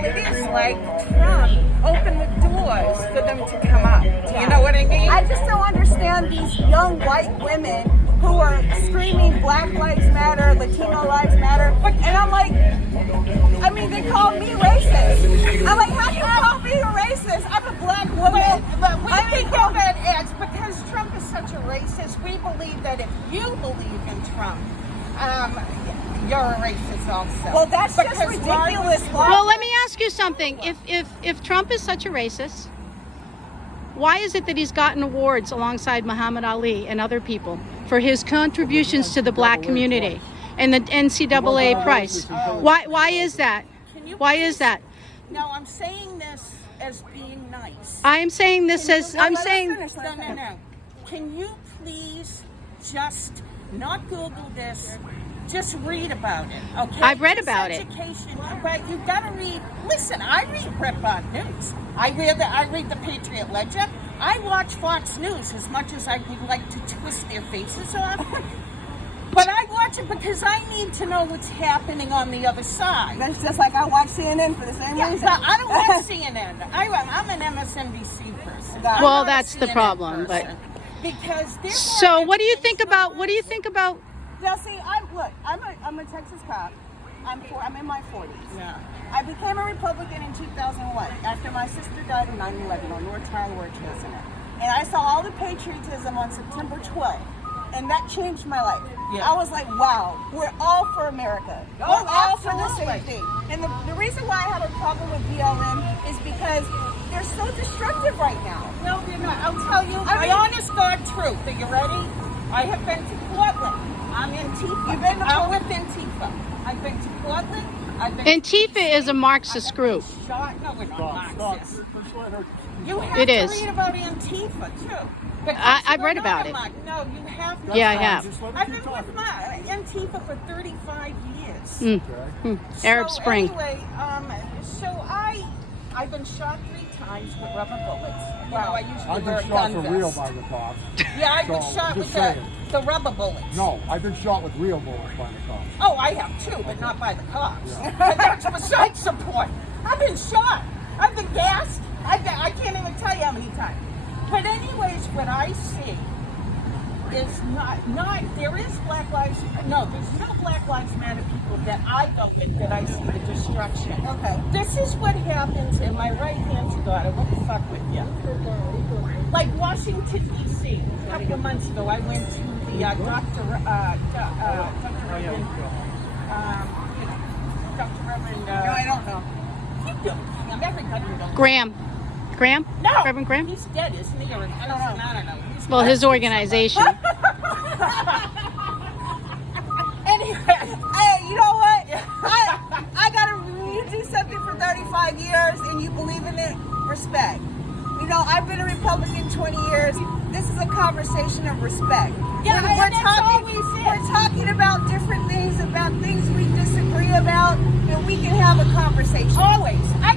Well, it is like Trump opened the doors for them to come up. Do you know what I mean? I just don't understand these young white women who are screaming Black Lives Matter, Latino Lives Matter, and I'm like, I mean, they call me racist. I'm like, how do you call me a racist? I'm a black woman. But we think of it as, because Trump is such a racist, we believe that if you believe in Trump, you're a racist also. Well, that's just ridiculous. Well, let me ask you something. If Trump is such a racist, why is it that he's gotten awards alongside Muhammad Ali and other people for his contributions to the black community and the NCAA prize? Why is that? Why is that? No, I'm saying this as being nice. I'm saying this as I'm saying. No. Can you please just not Google this? Just read about it, okay? I've read about it. Education, but you gotta read. Listen, I read Breitbart News. I read the Patriot Ledger. I watch Fox News as much as I would like to twist their faces off. But I watch it because I need to know what's happening on the other side. That's just like I watch CNN for the same reason. But I don't watch CNN. I'm an MSNBC person. Well, that's the problem. But because so, what do you think about? Now, see, I'm a Texas cop. I'm in my 40s. Yeah. I became a Republican in 2001 after my sister died in 9/11 on North Tower World Trade Center. And I saw all the patriotism on September 12th. And that changed my life. Yeah. I was like, wow, we're all for America. We're all for the same thing. And the reason why I have a problem with BLM is because they're so destructive right now. No, they're not. I'll tell you my honest God truth. Are you ready? I have been to Portland. I'm Antifa. You've been to I'm with Antifa. I've been to Portland. Antifa is a Marxist group. No, we're not Marxist. You have It to is. read about Antifa, too. I've read about it. No, you have not. Yeah, I have. I've been with my Antifa for 35 years. Arab Spring. Anyway, I've been shot 3 times with rubber bullets. You know, I usually I've wear a been shot gun for real vest. by the cops. Yeah, I've been So, shot I'm with just the rubber bullets. No, I've been shot with real bullets by the cops. Oh, I have too, but not by the cops. That's beside support. I've been shot. I've been gassed. I can't even tell you how many times. But anyways, what I see is not there is Black Lives. No, there's no Black Lives Matter people that I go with that I see the destruction. Okay. This is what happens in my right hand to God. I won't fuck with you. Like Washington D.C. a couple of months ago, I went to the Dr. Reverend. No, I don't know. You do. Everybody knows. Graham. No, Reverend Graham. he's dead, isn't he? Or I don't know. Well, his organization. Anyway, Hey, you know what? I gotta. You do something for 35 years and you believe in it. Respect. You know, I've been a Republican 20 years. This is a conversation of respect. Yeah, we're that's talking. always it. We're talking about different things, about things we disagree about, and we can have a conversation. always. I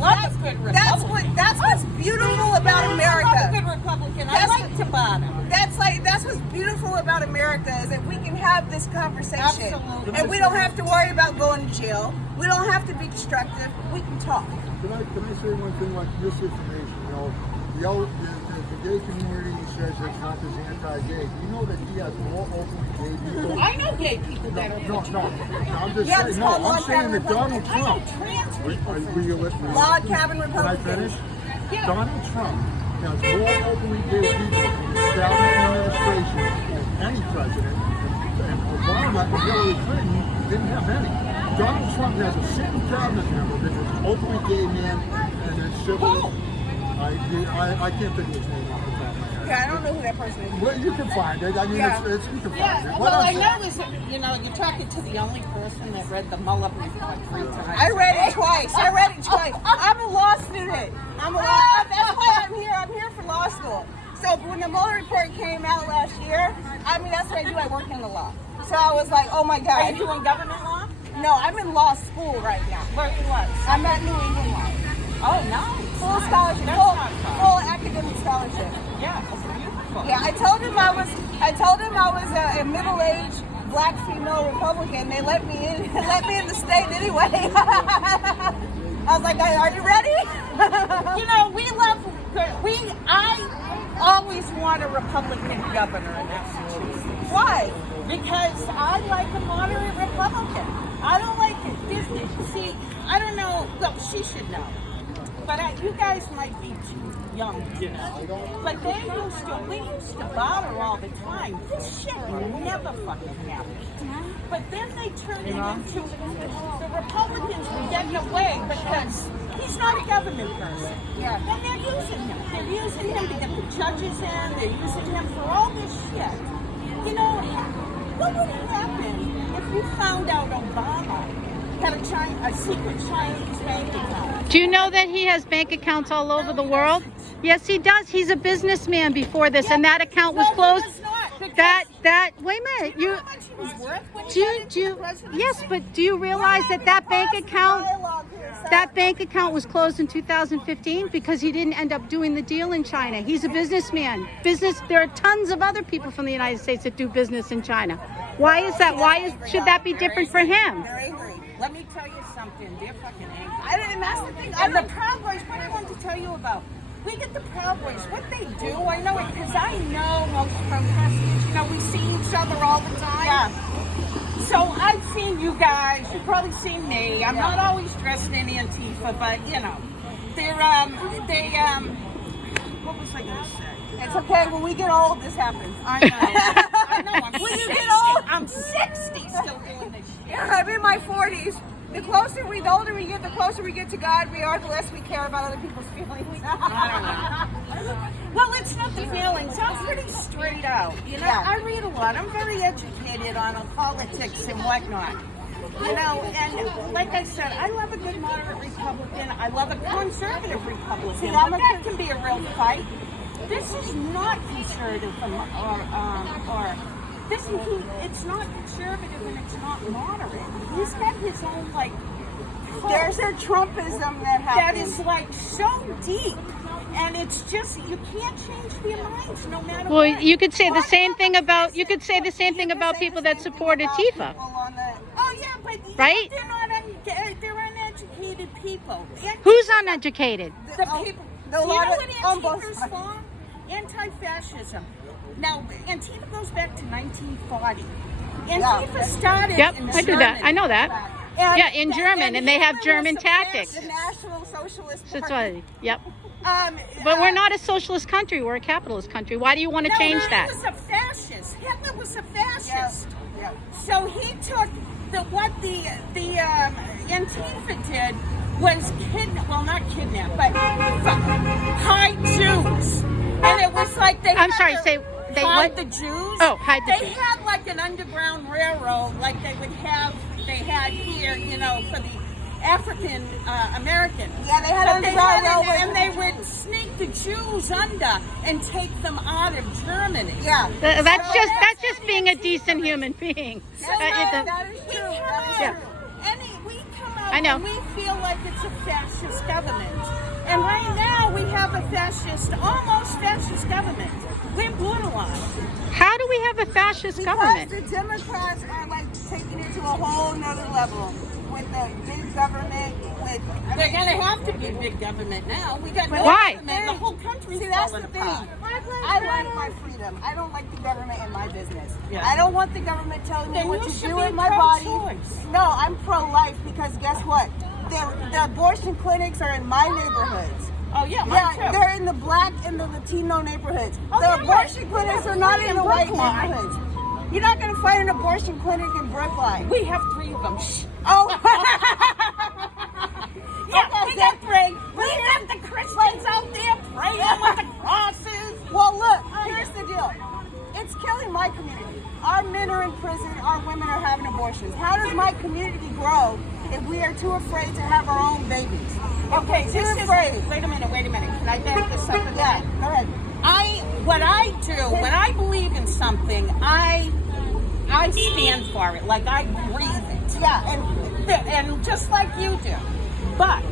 love a good Republican. That's what's beautiful about America. I love a good Republican. I like to bottom. That's what's beautiful about America is that we can have this conversation. Absolutely. And we don't have to worry about going to jail. We don't have to be destructive. We can talk. Can I say one thing like misinformation? You know, the gay community says that Trump is anti-gay. You know that he has more openly gay people. I know gay people that are No, I'm just Yeah, saying. it's No, called I'm Log saying Cabin that Donald I know Trump. trans people. Were you listening? Log Cabin Can I Republicans. finish? Yeah. Donald Trump has more openly gay people in the establishment administration than any president, and Obama and Hillary Clinton didn't have any. Donald Trump has a sitting cabinet member that is an openly gay man and is civil. I can't think of his name off the top of my head. Yeah, I don't know who that person is. Well, you can find it. I mean, Yeah. you can find Yeah, it. well, I know is, you're talking to the only person that read the Mueller report 3 times. I read it twice. I'm a law student. That's why I'm here. I'm here for law school. So when the Mueller report came out last year, I mean, that's what I do. I work in the law. So I was like, oh my Are God. you doing government law? No, I'm in law school right now. Where you was? I'm at New England Law. Oh, nice. Full scholarship, That's full, not far. full academic scholarship. Yeah, it's beautiful. Yeah, I told him I was a middle-aged black female Republican. They let me in the state anyway. I was like, are you ready? You know, I always want a Republican governor in Massachusetts. Why? Because I like a moderate Republican. I don't like it. See, I don't know. Well, she should know. But you guys might be too young to know. But we used to bother all the time. This shit never fucking happened. But then they turned it into the Republicans were getting away because he's not a government person. Yeah. And they're using him. They're using him to get the judges in. They're using him for all this shit. You know, what would happen if you found out Obama had a secret Chinese bank account? Do you know that he has bank accounts all over the world? Yes, he does. He's a businessman before this, and that account was closed. Wait a minute. You know how much he was worth when he got into the presidency? Yes, but do you realize that bank account was closed in 2015 because he didn't end up doing the deal in China? He's a businessman. There are tons of other people from the United States that do business in China. Why is that? Should that be different for him? They're angry. Let me tell you something. They're fucking angry. And that's the thing. And the Proud Boys, what I want to tell you about, we get the Proud Boys, what they do, I know it, because I know most protesters, you know, we see each other all the time. Yeah. So I've seen you guys, you've probably seen me. I'm not always dressed in Antifa, but, you know, what was I going to say? It's okay. When we get old, this happens. I know. When you get old, I'm 60 still doing this shit. I'm in my 40s. The older we get, the closer we get to God we are, the less we care about other people's feelings. Well, it's not the feelings. I'm pretty straight out. You know, Yeah. I read a lot. I'm very educated on politics and whatnot. You know, and like I said, I love a good moderate Republican. I love a conservative Republican. See, but that can be a real fight. This is not conservative it's not conservative and it's not moderate. He's got his own There's a Trumpism that that happens. is like so deep, and it's just you can't change their minds no matter Well, what. you could say the same thing about people that support Antifa. Oh yeah, but Right? they're uneducated people. Who's uneducated? The people. The Do you know lot of- what on both Antifa's sides. for? Anti-fascism. Now, Antifa goes back to 1940. Antifa started Yep, in I do that. Germany. I know that. And- Yeah, in German, and they have German tactics. The National Socialist That's Party. why. Yep. But we're not a socialist country. We're a capitalist country. Why do you want to change that? He was a fascist. Hitler was a fascist. Yeah. So he took what the Antifa did was not kidnap, but hide Jews. And it was like they I'm had sorry, to say they hide what? the Jews. Oh, hide the They Jews. had like an underground railroad, like they had here, you know, for the African Americans. Yeah, they had But underground railroads. and they would sneak the Jews under and take them out of Germany. Yeah. That's just being a decent human being. That is true. Yeah. We come out I know. and we feel like it's a fascist government. And right now we have a almost fascist government. We're borderline. How do we have a fascist government? Because the Democrats are like taking it to a whole nother level with the big government. They're going to have to be big government now. We got no Why? government. The whole country's See, that's the falling thing. apart. I like my freedom. I don't like the government in my business. Yeah. I don't want the government telling me Then what you to should do be with my body. pro-choice. No, I'm pro-life because guess what? The abortion clinics are in my neighborhoods. Oh, yeah, mine Yeah, too. they're in the black and the Latino neighborhoods. Oh, The yeah, abortion right. clinics are not in the white Brookline. neighborhoods. You're not going to find an abortion clinic in Brookline. We have 3 of them. Shh. Oh. Yeah, Okay, we got 3. We got the Christians out there praying with the crosses. Well, look, here's the deal. It's killing my community. Our men are in prison. Our women are having abortions. How does my community grow if we are too afraid to have our own babies? Okay, Too this is... afraid. Wait a minute. Can I back this up a Yeah, minute? go ahead. What I do, when I believe in something, I stand for it. Like I breathe it. Yeah, And just like you do. But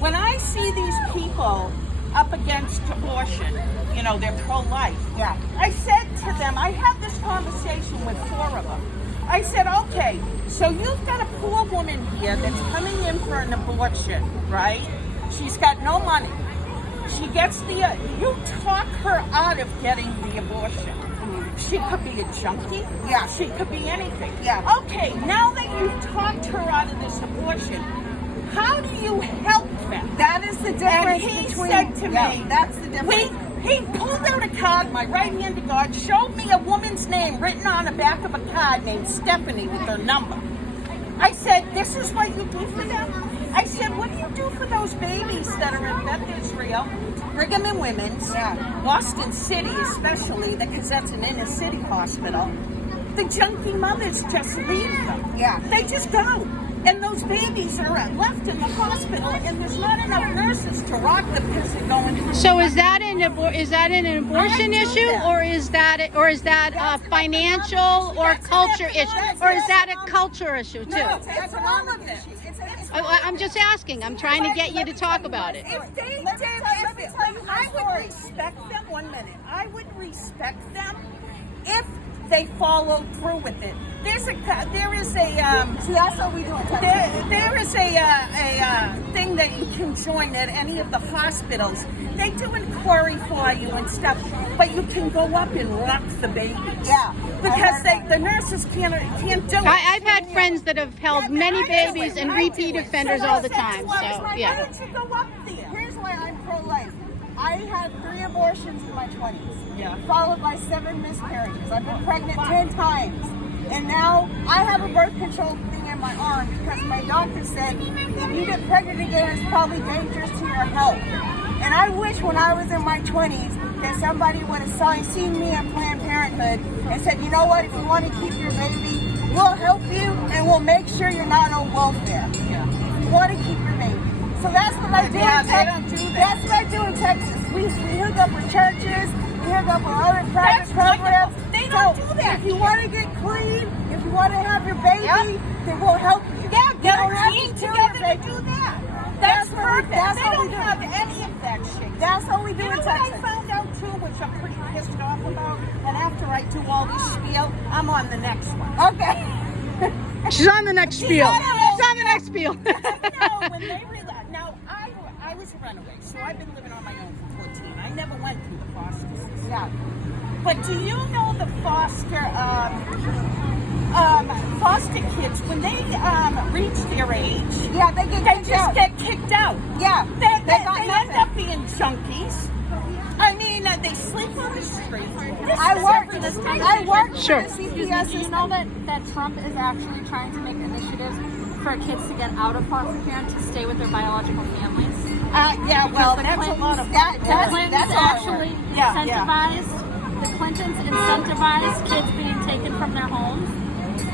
when I see these people up against abortion, you know, they're pro-life. Yeah. I said to them, I had this conversation with 4 of them. I said, okay, so you've got a poor woman here that's coming in for an abortion, right? She's got no money. She gets you talk her out of getting the abortion. She could be a junkie. Yeah. She could be anything. Yeah. Okay, now that you've talked her out of this abortion, how do you help them? That is the difference And he between. said to me, that's the difference. He pulled out a card, my right-handed guard, showed me a woman's name written on the back of a card named Stephanie with her number. I said, this is what you do for them? I said, what do you do for those babies that are in Beth Israel, Brigham and Women's, Boston City especially, because that's an inner city hospital? The junkie mothers just leave them. Yeah. They just go. And those babies are left in the hospital, and there's not enough nurses to rock the piss and go into the. So is that an abortion issue, or is that a financial or culture issue, or is that a culture issue too? No, that's all of it. I'm just asking. I'm trying to get you to talk about it. If they did, I would respect them. 1 minute. I would respect them if they followed through with it. There is a. See, that's what we do in Texas. There is a thing that you can join at any of the hospitals. They do inquiry for you and stuff, but you can go up and rock the babies. Yeah. Because the nurses can't do it. I've had friends that have held many babies and repeat offenders all the time. So Why yeah. don't you go up there? Here's why I'm pro-life. I had 3 abortions in my 20s, Yeah. followed by 7 miscarriages. I've been pregnant 10 times. And now I have a birth control thing in my arm because my doctor said if you get pregnant again, it's probably dangerous to your health. And I wish when I was in my 20s that somebody would have seen me at Planned Parenthood and said, you know what, if you want to keep your baby, we'll help you and we'll make sure you're not on welfare. Yeah. If you want to keep your baby. So that's what I do Yeah, in they Texas. don't do that. That's what I do in Texas. We hook up with churches, we hook up with other private That's programs. wonderful. They don't So do that if you here. want to get clean, if you want to have your baby, Yep. then we'll help you. Yeah, You get don't a have team to kill together your to baby. do that. That's That's what we- perfect. that's They what we don't do. have any of that shit. That's what we do You know in what I Texas. found out too, which I'm pretty pissed off about? And after I do all this spiel, I'm on the next one. Okay. She's on the next spiel. on it. She's on the next spiel. No, when they realized, now I was a runaway, so I've been living on my own for 14. I never went through the foster system. Yeah. But do you know the foster kids, when they reach their age, Yeah, they get they kicked just out. get kicked out. Yeah. They got end nothing. up being junkies. I mean, they sleep on the street. I worked Sure. for the Excuse me, CPS do you know that Trump is actually trying to make initiatives for kids to get out of foster care and to stay with their biological families? Yeah, well, the that's a Clintons- lot of that- The that's- Clintons all I actually Yeah, yeah. incentivized, the Clintons incentivized kids being taken from their homes,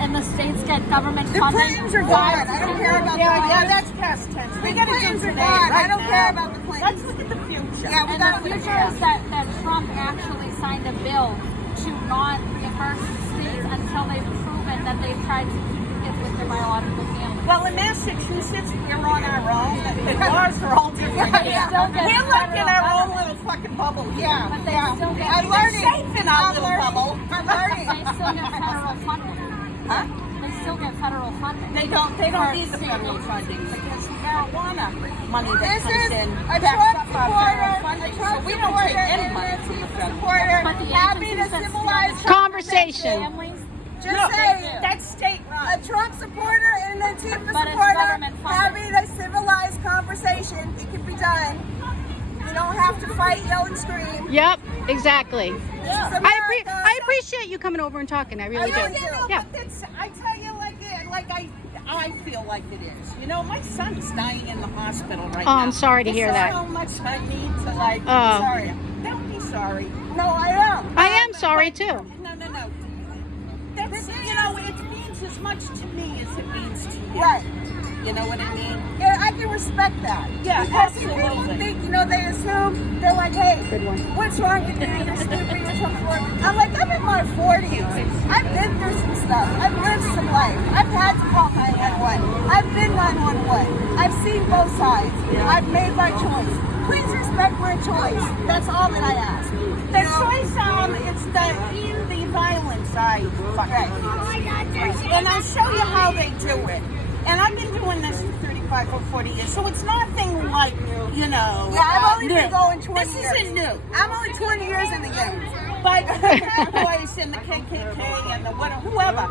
and the states get government The funding. Clintons are gone. I don't care about the Yeah, Clintons. that's past tense. We The gotta do Clintons are today, gone. right I don't now. care about the Clintons. Let's look at the future. Yeah, we And gotta the future is that Trump actually signed a bill to not reimburse states until they've proven that they've tried to keep the kids with their biological families. Well, in Massachusetts, we're on our own. The laws are all different. Yeah. Still get We're like in our federal own little fucking bubble. Yeah, But they yeah. still get- I'm We're learning. safe in our I'm little learning. bubble. I'm learning. They still get federal funding. Huh? They still get federal funding. They don't For need the state federal agencies. funding because the marijuana money that This comes is in a backs Trump up our federal supporter, funding. a So Trump we don't take supporter, any and money a from the Trump federal. supporter, But the having agencies a that civilized steal Conversation. families, Just No, saying. that's state A run. Trump supporter and an Antifa But it's supporter government funded. having a civilized conversation. It can be done. You don't have to fight, yell, and scream. Yep, exactly. This is I America. appreciate you coming over and talking. I really do. really do. Yeah. But that's, I tell you, I feel like it is. You know, my son's dying in the hospital right now. Oh, I'm sorry to hear This that. is how much I need to be Oh. sorry. Don't be sorry. No, I am. I am sorry too. No. That's, you know, it means as much to me as it means to you. Right. You know what I mean? Yeah, I can respect that. Yeah, because absolutely. people think, they assume, they're like, hey, Good one. what's wrong with you? You're stupid, you're so short. I'm like, I'm in my 40s. I've been through some stuff. I've lived some life. I've had to call 911. I've been 911. I've seen both sides. I've made my choice. Please respect my choice. That's all that I ask. The choice, it's the violence I fucking use. And I'll show you how they do it. And I've been doing this for 35 or 40 years, so it's nothing like, you know. Yeah, I've only new. been going 20 This years. isn't new. I'm only 20 years in the game. But the Proud Boys and the KKK and the whoever,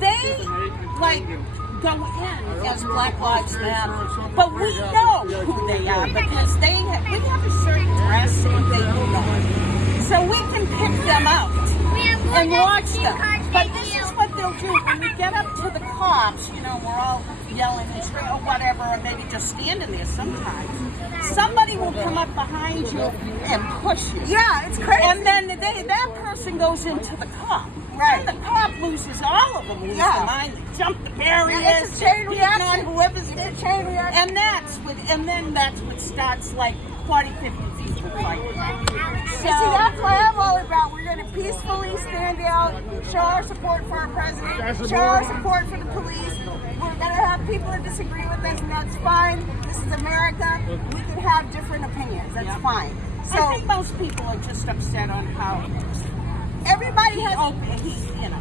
they like go in as Black Lives Matter, but we know who they are because we have a certain dress that they do on, so we can pick them out and watch them. But this is what they'll do when we get up to the cops. You know, we're all yelling and screaming or whatever, or maybe just standing there. Sometimes somebody will come up behind you and push you. Yeah, it's crazy. And then that person goes into the cop. Right. And the cop loses, all of them lose their mind. They jump the barriers. It's a chain beating reaction. on whoever's It's a chain reaction. And then that's what starts like 40, 50 people fighting. See, that's what I'm all about. We're going to peacefully stand out, show our support for our president, show our support for the police. We're going to have people that disagree with us, and that's fine. This is America. We can have different opinions. That's fine. So I think most people are just upset on how everybody has. he's, you know.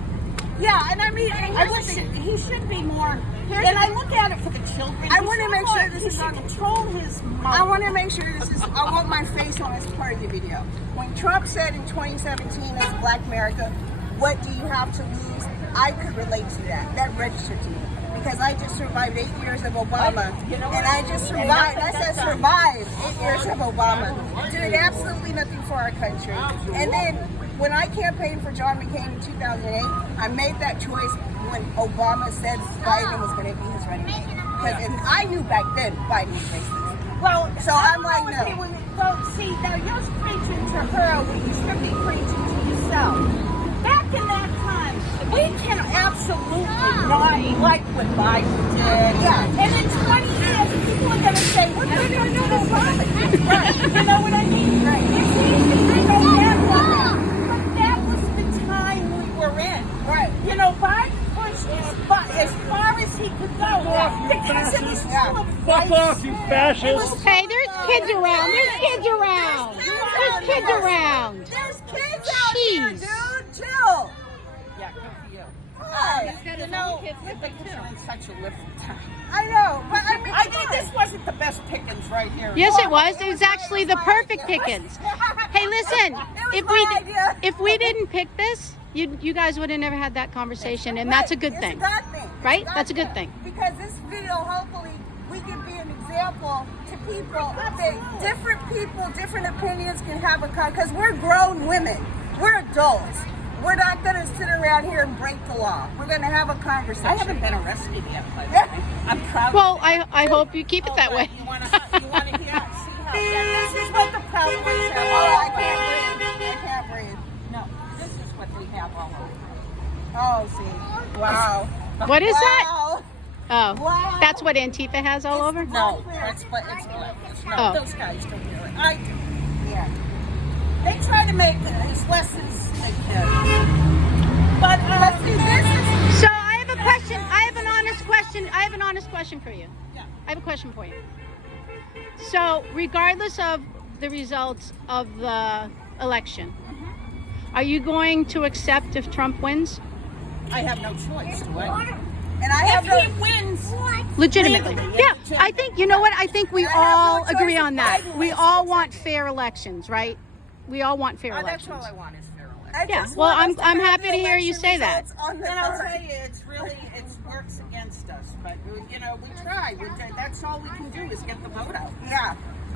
Yeah, and I mean, I wish he should be more. And I look at it for the children. I want to make sure this is on control his mouth. I want to make sure this is. I want my face on this part of the video. When Trump said in 2017, as Black America, what do you have to lose? I could relate to that. That registered to me because I just survived 8 years of Obama, and I just survived. I said survived 8 years of Obama, doing absolutely nothing for our country. And then when I campaigned for John McCain in 2008, I made that choice when Obama said Biden was going to be his running mate. And I knew back then Biden was racist. Well, so I'm like, no. Well, see, now you're preaching to her when you should be preaching to yourself. Back in that time, we can absolutely not like what Biden did. Yeah. And in 20 years, people are going to say, what are they going to do to Biden? Right. You know what I mean? Right. It's easy to go that way. But that was the time we were in. Right. You know, Biden pushed as far as he could go. Because it was full of Fuck off, you fascist! Hey, there's kids around. There's kids around. There's kids around. There's kids out here, Jeez. dude. Chill. Yeah, good for you. Hi. You know, because you're in such a little time. I know, but I mean, I think this wasn't the best pickings right here. Yes, it was. It was actually the perfect pickings. Hey, listen. If we didn't pick this, you guys would have never had that conversation, and that's a good thing. It's a good thing. Right? That's a good thing. Because this video, hopefully, we can be an example to people that different opinions can have a because we're grown women. We're adults. We're not going to sit around here and break the law. We're going to have a conversation. I haven't been arrested yet, but I'm proud. Well, I hope you keep it that way. You want to hear? See how? This is what the Proud Boys have. Oh, I can't breathe. I can't breathe. No, this is what we have all over. Oh, see. Wow. What is that? Wow. Oh, Wow. that's what Antifa has all over? No, that's what it's black. No, Oh. those guys don't do it. I do. Yeah. They try to make it as less as they can. But see, this is. So I have a question. I have an honest question. I have an honest question for you. Yeah. I have a question for you. So, regardless of the results of the election, are you going to accept if Trump wins? I have no choice to win. And I have If he wins, Legitimately. legally, Yeah. legitimately. I think, you know what? I think we I have all no choice agree if on that. Biden We wins. all want fair elections, right? We all want fair that's elections. all I want is fair elections. I Yeah, just well, want us I'm have happy the to hear you election say that. results on the And I'll card. tell you, it works against us. But, you know, we try. That's all we can do is get the vote out. Yeah.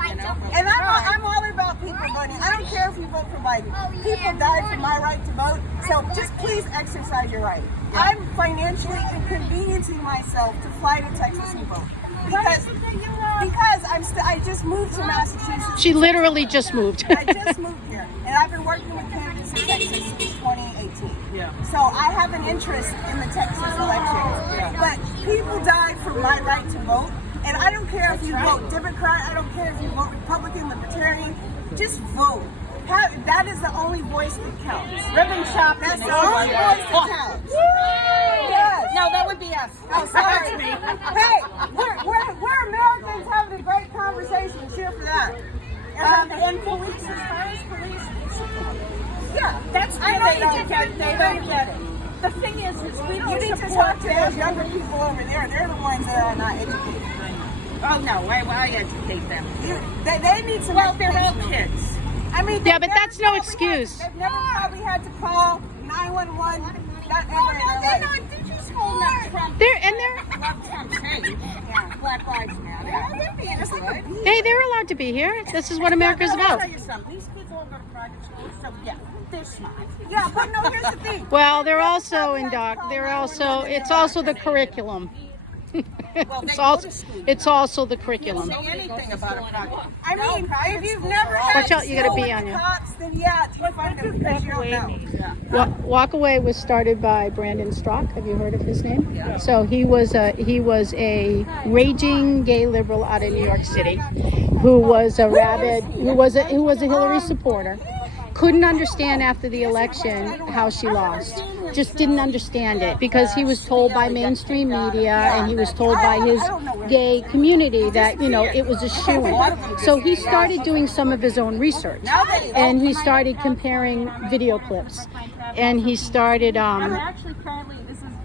You know, but we And try. I'm all about people voting. I don't care if you vote for Biden. People died for my right to vote. So just please exercise your right. I'm financially inconveniencing myself to fly to Texas and vote. Because I just moved to Massachusetts. She literally just moved. I just moved here, and I've been working with candidates in Texas since 2018. Yeah. So I have an interest in the Texas elections. Yeah. But people died for my right to vote, and I don't care if you vote Democrat, I don't care if you vote Republican, Libertarian, just vote. That is the only voice that counts. Ribbon shopping. That's the only voice that counts. Yes. No, that would be us. Oh, sorry. Hey, we're Americans having a great conversation. Cheer for that. And police, as far as police, Yeah, That's I where know they you don't did. get. They don't get it. The thing is we You don't need to support talk to those younger people over there. They're the ones that are not educated. Oh no, I educate them. They need some. Well, they're all education. kids. I mean, Yeah, they've but never that's no probably excuse. They've never probably had to call 911. Not ever Oh in no, their they're life. not. They're just holding up Trump. They're Love Trump saying Black Lives Matter. Yeah, they're being good. they're allowed to be here. This is what America's Let me about. tell you something. These kids all go to private schools, so yeah, they're smart. Yeah, but no, here's the thing. Well, they're also in it's also the curriculum. Well, they It's go also to school. it's also the Don't curriculum. say anything about a private. I No, mean, private if you've schools never are all- had Watch out, you got a school bee with on the you. cops, then yeah, you find them because you don't know. Walk Away was started by Brandon Strzok. Have you heard of his name? Yeah. So he was a raging gay liberal out of New York City, who was a Hillary supporter. Couldn't understand after the election how she lost. Just didn't understand it because he was told by mainstream media and he was told by his gay community that it was a shoo-in. So he started doing some of his own research and he started comparing video clips and he started I'm actually currently